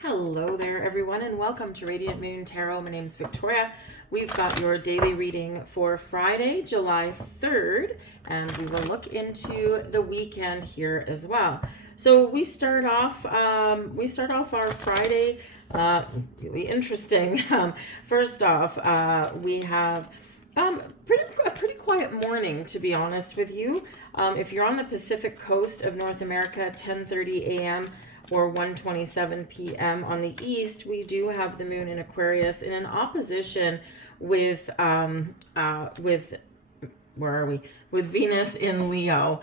Hello there, everyone, and welcome to Radiant Moon Tarot. My name is Victoria. We've got your daily reading for Friday, July 3rd, and we will look into the weekend here as well. So we start off our Friday really interesting. First off, we have a pretty quiet morning, to be honest with you. If you're on the Pacific coast of North America, 10:30 a.m. or 1:27 p.m. on the east, we do have the moon in Aquarius in an opposition with where are we? With Venus in Leo.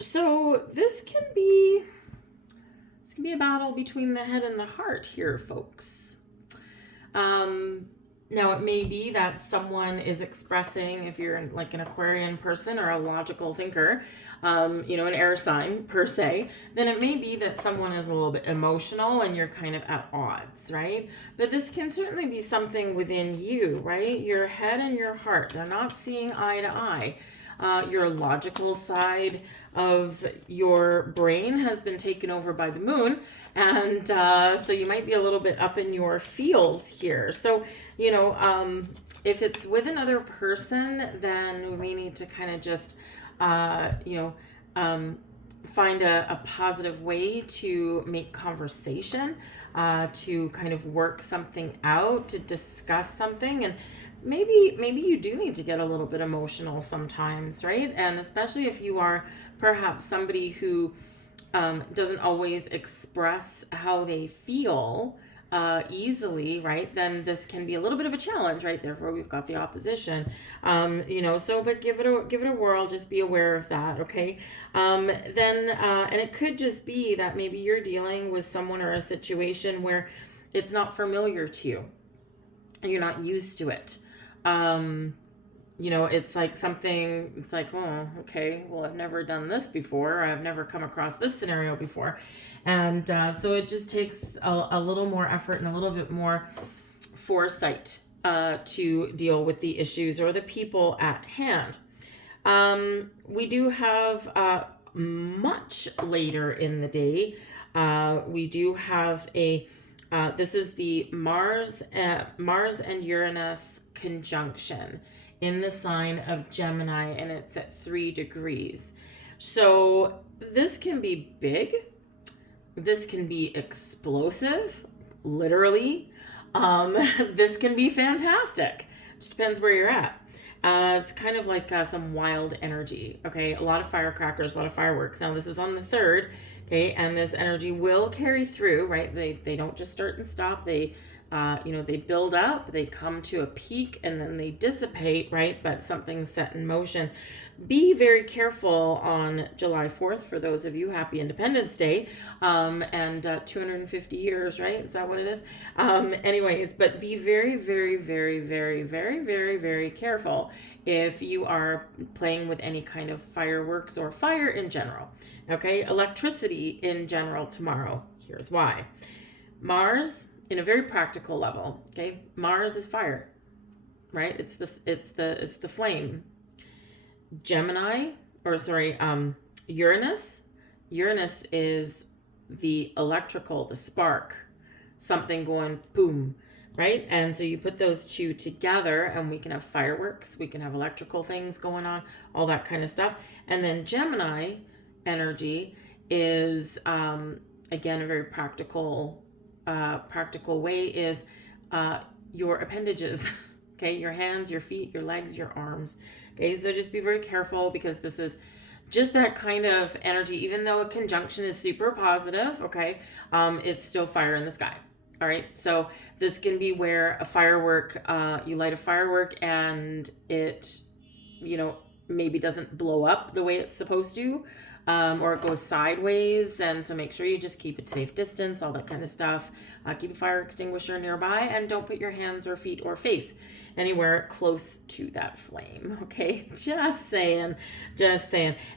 So this can be a battle between the head and the heart here, folks. Now, it may be that someone is expressing, if you're like an Aquarian person or a logical thinker, an air sign per se, then it may be that someone is a little bit emotional and you're kind of at odds, right? But this can certainly be something within you, right? Your head and your heart, they're not seeing eye to eye. Your logical side of your brain has been taken over by the moon, and so you might be a little bit up in your feels here. So, if it's with another person, then we need to kind of just, find a positive way to make conversation, to kind of work something out, to discuss something. And maybe you do need to get a little bit emotional sometimes, right? And especially if you are perhaps somebody who doesn't always express how they feel easily, right? Then this can be a little bit of a challenge, right? Therefore, we've got the opposition, but give it a whirl. Just be aware of that, okay? And it could just be that maybe you're dealing with someone or a situation where it's not familiar to you. You're not used to it. It's like something, it's like, oh, okay, well, I've never done this before. I've never come across this scenario before. And so it just takes a little more effort and a little bit more foresight to deal with the issues or the people at hand. We do have much later in the day, we do have this is the Mars and Uranus conjunction in the sign of Gemini, and it's at 3 degrees. So this can be big. This can be explosive, literally. This can be fantastic. Just depends where you're at. It's kind of like some wild energy, okay? A lot of firecrackers, a lot of fireworks. Now, this is on the 3rd, okay? And this energy will carry through, right? They don't just start and stop. They build up, they come to a peak, and then they dissipate, right? But something's set in motion. Be very careful on July 4th, for those of you, happy Independence Day, and 250 years, right? Is that what it is? Anyways, but be very, very, very, very, very, very, very careful if you are playing with any kind of fireworks or fire in general, okay? Electricity in general tomorrow. Here's why. Mars, in a very practical level, okay? Mars is fire, right? It's the flame. Uranus is the electrical, the spark, something going boom, right? And so you put those two together and we can have fireworks, we can have electrical things going on, all that kind of stuff. And then Gemini energy is, again, a very practical way is your appendages, okay? Your hands, your feet, your legs, your arms. Okay, so just be very careful, because this is just that kind of energy. Even though a conjunction is super positive, okay, it's still fire in the sky. All right, so this can be where a firework, you light a firework and it, maybe doesn't blow up the way it's supposed to, or it goes sideways. And so make sure you just keep it safe distance, all that kind of stuff. Keep a fire extinguisher nearby, and don't put your hands or feet or face anywhere close to that flame, okay? Just saying.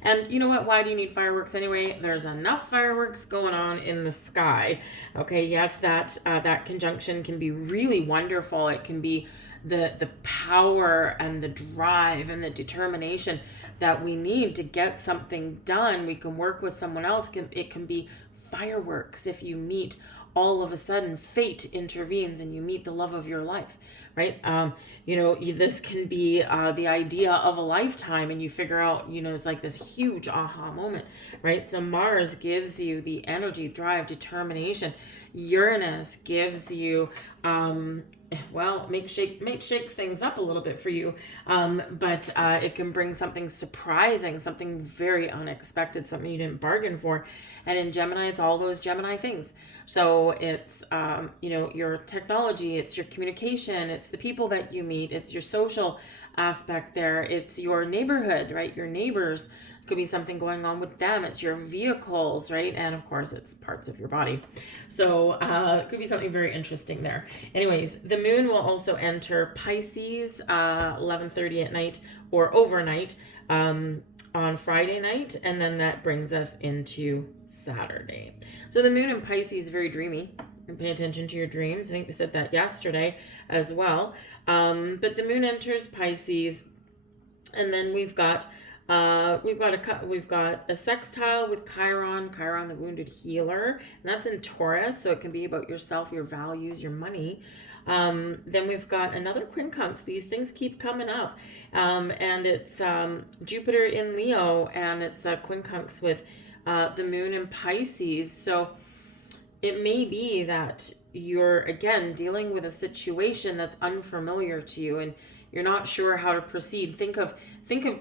And you know what? Why do you need fireworks anyway? There's enough fireworks going on in the sky, okay? Yes, that conjunction can be really wonderful. It can be the power and the drive and the determination that we need to get something done. We can work with someone else. It can be fireworks if you meet all of a sudden fate intervenes and you meet the love of your life, right? This can be the idea of a lifetime, and you figure out, it's like this huge aha moment, right? So Mars gives you the energy, drive, determination. Uranus gives you, shakes things up a little bit for you, but it can bring something surprising, something very unexpected, something you didn't bargain for. And in Gemini, it's all those Gemini things. So it's, your technology, it's your communication, it's the people that you meet, it's your social aspect there, it's your neighborhood, right? Your neighbors, could be something going on with them, it's your vehicles, right? And of course, it's parts of your body. So it could be something very interesting there. Anyways, the moon will also enter Pisces 11:30 at night or overnight on Friday night, and then that brings us into Saturday. So the moon in Pisces is very dreamy, and pay attention to your dreams. I think we said that yesterday as well. But the moon enters Pisces, and then we've got a sextile with Chiron, the wounded healer, and that's in Taurus, so it can be about yourself, your values, your money. Then we've got another quincunx. These things keep coming up, and it's Jupiter in Leo, and it's a quincunx with the moon in Pisces. So it may be that you're, again, dealing with a situation that's unfamiliar to you, and you're not sure how to proceed. Think of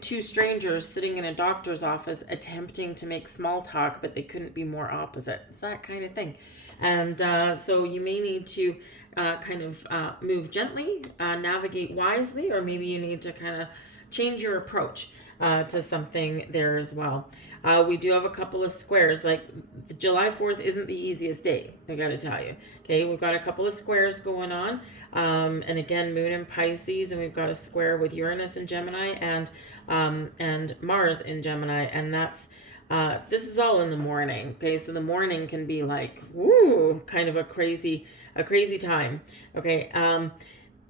two strangers sitting in a doctor's office attempting to make small talk, but they couldn't be more opposite. It's that kind of thing. And so you may need to move gently, navigate wisely, or maybe you need to kind of change your approach to something there as well. We do have a couple of squares. Like July 4th isn't the easiest day, I gotta tell you. Okay, we've got a couple of squares going on. And again, moon in Pisces, and we've got a square with Uranus in Gemini and Mars in Gemini. And that's, this is all in the morning. Okay, so the morning can be like, woo, kind of a crazy time. Okay,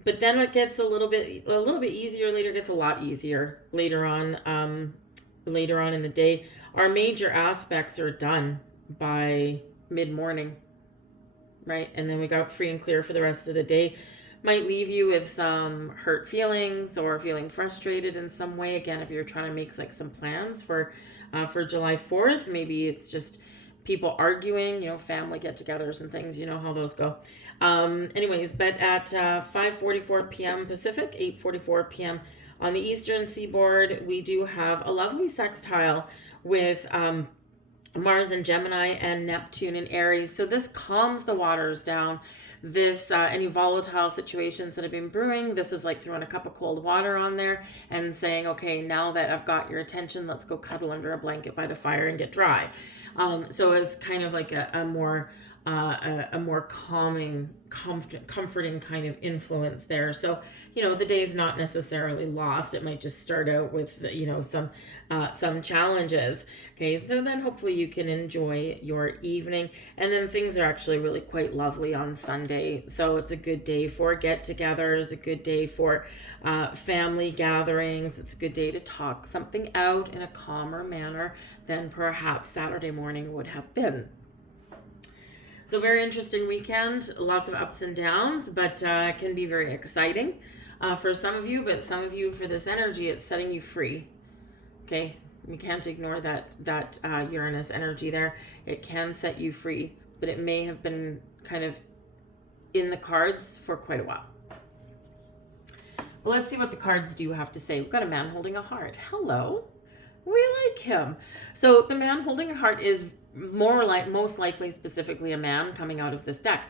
but then it gets a little bit easier later. It gets a lot easier later on in the day. Our major aspects are done by mid-morning, right? And then we got free and clear for the rest of the day. Might leave you with some hurt feelings or feeling frustrated in some way. Again, if you're trying to make like some plans for July 4th, maybe it's just people arguing, family get-togethers and things, how those go. Anyways, but at 5:44 p.m. Pacific, 8:44 p.m. on the Eastern Seaboard, we do have a lovely sextile with Mars in Gemini and Neptune in Aries. So this calms the waters down. This any volatile situations that have been brewing, this is like throwing a cup of cold water on there and saying, okay, now that I've got your attention, let's go cuddle under a blanket by the fire and get dry. So it's kind of like a more calming, comforting kind of influence there. So, the day is not necessarily lost. It might just start out with, some challenges. Okay, so then hopefully you can enjoy your evening. And then things are actually really quite lovely on Sunday. So it's a good day for get-togethers, a good day for family gatherings. It's a good day to talk something out in a calmer manner than perhaps Saturday morning would have been. So very interesting weekend, lots of ups and downs, but can be very exciting for some of you. But some of you, for this energy, it's setting you free. Okay, we can't ignore that Uranus energy there. It can set you free, but it may have been kind of in the cards for quite a while. Well, let's see what the cards do have to say. We've got a man holding a heart. Hello, we like him. So the man holding a heart is most likely specifically a man coming out of this deck.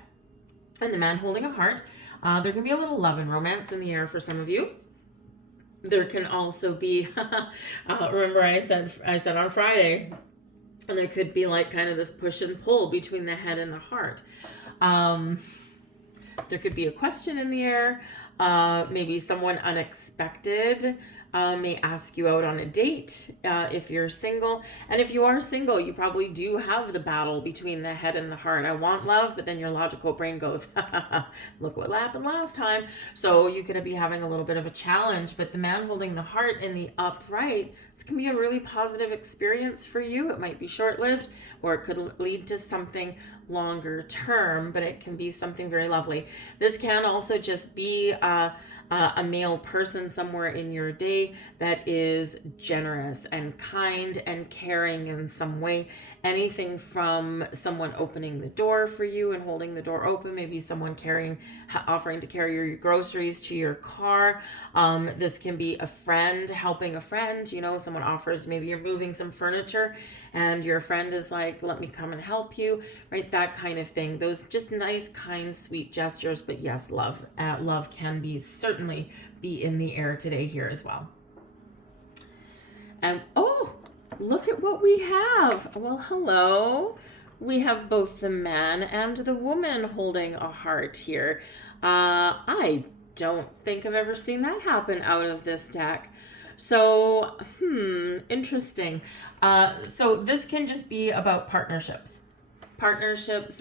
And the man holding a heart, there can be a little love and romance in the air for some of you. There can also be, remember I said on Friday, and there could be like kind of this push and pull between the head and the heart. There could be a question in the air, maybe someone unexpected may ask you out on a date if you're single. And if you are single, you probably do have the battle between the head and the heart. I want love, but then your logical brain goes, look what happened last time. So you could be having a little bit of a challenge, but the man holding the heart in the upright, this can be a really positive experience for you. It might be short-lived, or it could lead to something longer term, but it can be something very lovely. This can also just be a male person somewhere in your day that is generous and kind and caring in some way. Anything from someone opening the door for you and holding the door open, maybe someone offering to carry your groceries to your car. This can be a friend helping a friend. Someone offers, maybe you're moving some furniture and your friend is like, let me come and help you, right? That kind of thing. Those just nice, kind, sweet gestures. But yes, love can certainly be in the air today here as well. And look at what we have. Well, hello. We have both the man and the woman holding a heart here. I don't think I've ever seen that happen out of this deck. So, interesting. So this can just be about partnerships,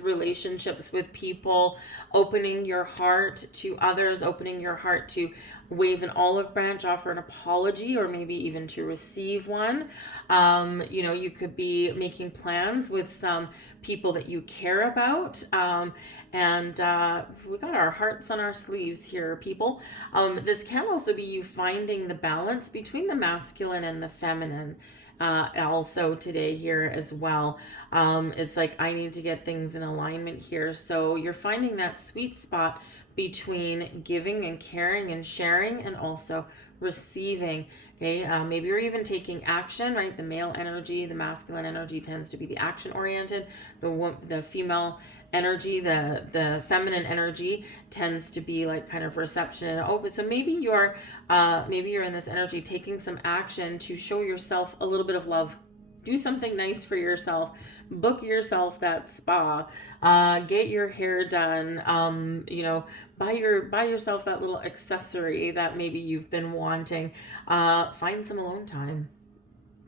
relationships with people, opening your heart to others, opening your heart to wave an olive branch, offer an apology, or maybe even to receive one. You could be making plans with some people that you care about. And we got our hearts on our sleeves here, people. This can also be you finding the balance between the masculine and the feminine. Also today here as well. It's like, I need to get things in alignment here. So you're finding that sweet spot between giving and caring and sharing, and also receiving. Okay, maybe you're even taking action, right? The male energy, the masculine energy tends to be the action oriented. The female energy, the feminine energy tends to be like kind of reception and open. So maybe you're in this energy taking some action to show yourself a little bit of love. Do something nice for yourself. Book yourself that spa. Get your hair done. Buy yourself that little accessory that maybe you've been wanting. Find some alone time.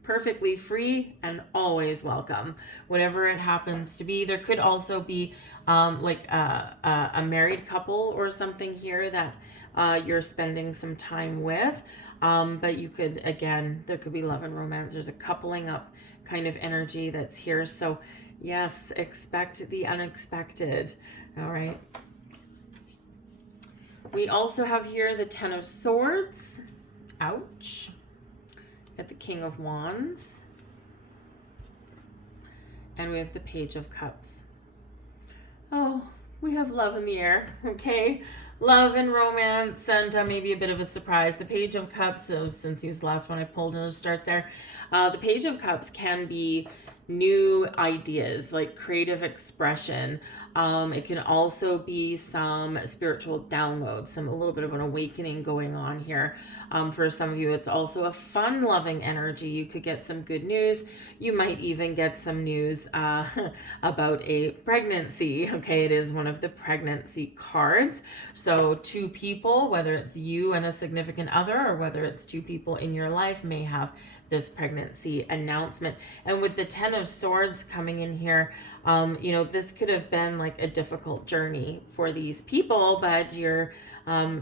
Perfectly free and always welcome, whatever it happens to be. There could also be like a married couple or something here that you're spending some time with. But you could, again, there could be love and romance. There's a coupling up kind of energy that's here. So yes, expect the unexpected. All right. We also have here the Ten of Swords. Ouch. At the King of Wands. And we have the Page of Cups. Oh, we have love in the air, okay? Love and romance, and maybe a bit of a surprise. The Page of Cups, so since he's the last one I pulled in to start there, the Page of Cups can be new ideas, like creative expression. It can also be some spiritual downloads, a little bit of an awakening going on here. For some of you, it's also a fun-loving energy. You could get some good news. You might even get some news about a pregnancy. Okay, it is one of the pregnancy cards. So two people, whether it's you and a significant other, or whether it's two people in your life, may have this pregnancy announcement. And with the Ten of Swords coming in here, this could have been like a difficult journey for these people, but you're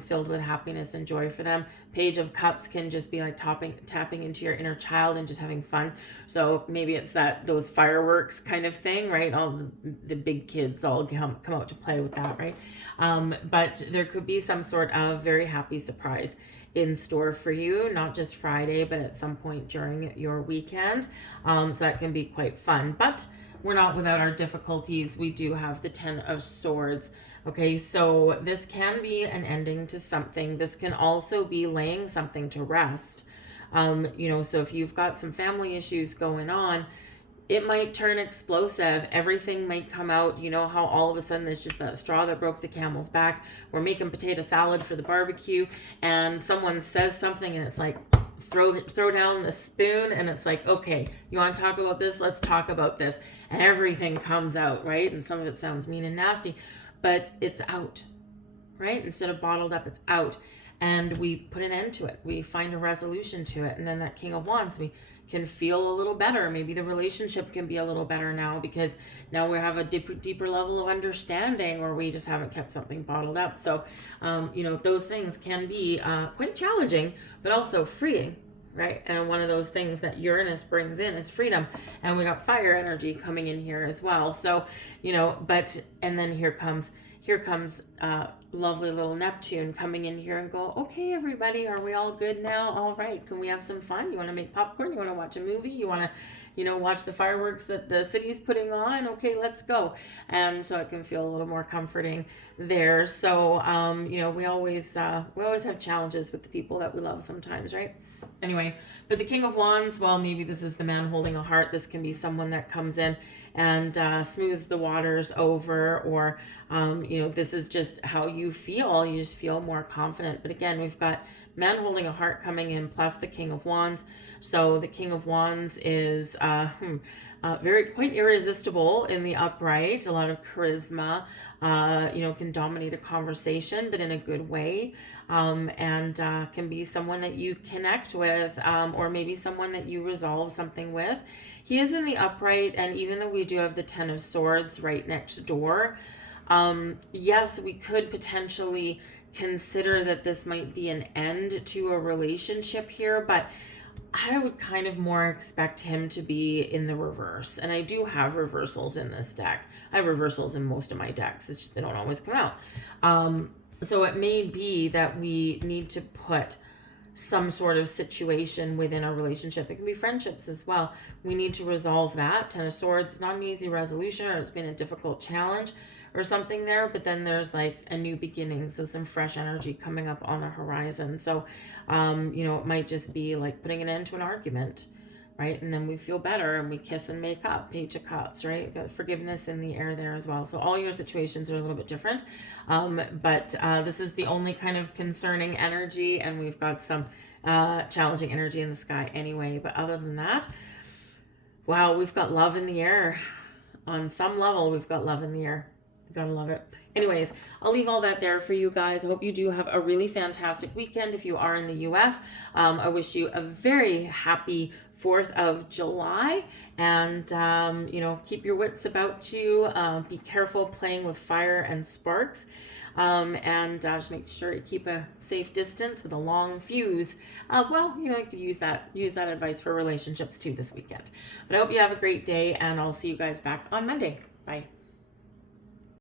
filled with happiness and joy for them. Page of Cups can just be like tapping into your inner child and just having fun. So maybe it's those fireworks kind of thing, right? All the big kids all come out to play with that, right? But there could be some sort of very happy surprise in store for you, not just Friday, but at some point during your weekend. So that can be quite fun, but we're not without our difficulties. We do have the Ten of Swords. Okay, so this can be an ending to something. This can also be laying something to rest. So if you've got some family issues going on, it might turn explosive. Everything might come out. You know how all of a sudden it's just that straw that broke the camel's back. We're making potato salad for the barbecue, and someone says something, and it's like, throw down the spoon, and it's like, okay, you want to talk about this? Let's talk about this. And everything comes out, right? And some of it sounds mean and nasty, but it's out, right? Instead of bottled up, it's out. and we put an end to it. We find a resolution to it. And then that King of Wands, we can feel a little better. Maybe the relationship can be a little better now because now we have a deeper level of understanding, or we just haven't kept something bottled up. So, those things can be quite challenging, but also freeing, right? And one of those things that Uranus brings in is freedom. And we got fire energy coming in here as well. So, and then here comes lovely little Neptune coming in here and go, okay, everybody, are we all good now? All right. Can we have some fun? You want to make popcorn? You want to watch a movie? You want to, watch the fireworks that the city's putting on? Okay, let's go. And so it can feel a little more comforting there. So, we always have challenges with the people that we love sometimes, right? Anyway, but the King of Wands, well, maybe this is the man holding a heart. This can be someone that comes in and smooths the waters over, or, this is just how you feel. You just feel more confident. But again, we've got man holding a heart coming in plus the King of Wands. So the King of Wands is quite irresistible in the upright, a lot of charisma, can dominate a conversation, but in a good way, and can be someone that you connect with, or maybe someone that you resolve something with. He is in the upright, and even though we do have the Ten of Swords right next door, yes, we could potentially consider that this might be an end to a relationship here, but I would kind of more expect him to be in the reverse. And I do have reversals in this deck. I have reversals in most of my decks. It's just they don't always come out. So it may be that we need to put some sort of situation within a relationship. It can be friendships as well. We need to resolve that. Ten of Swords is not an easy resolution, or it's been a difficult challenge or something there, but then there's like a new beginning, so some fresh energy coming up on the horizon. So it might just be like putting an end to an argument, right? And then we feel better and we kiss and make up. Page of Cups, right? Got forgiveness in the air there as well. So all your situations are a little bit different, but this is the only kind of concerning energy, and we've got some challenging energy in the sky anyway. But other than that, wow, we've got love in the air. On some level, we've got love in the air. Gotta love it. Anyways, I'll leave all that there for you guys. I hope you do have a really fantastic weekend if you are in the US. I wish you a very happy 4th of July, and keep your wits about you. Be careful playing with fire and sparks, and just make sure you keep a safe distance with a long fuse. You could use that advice for relationships too this weekend. But I hope you have a great day, and I'll see you guys back on Monday. Bye.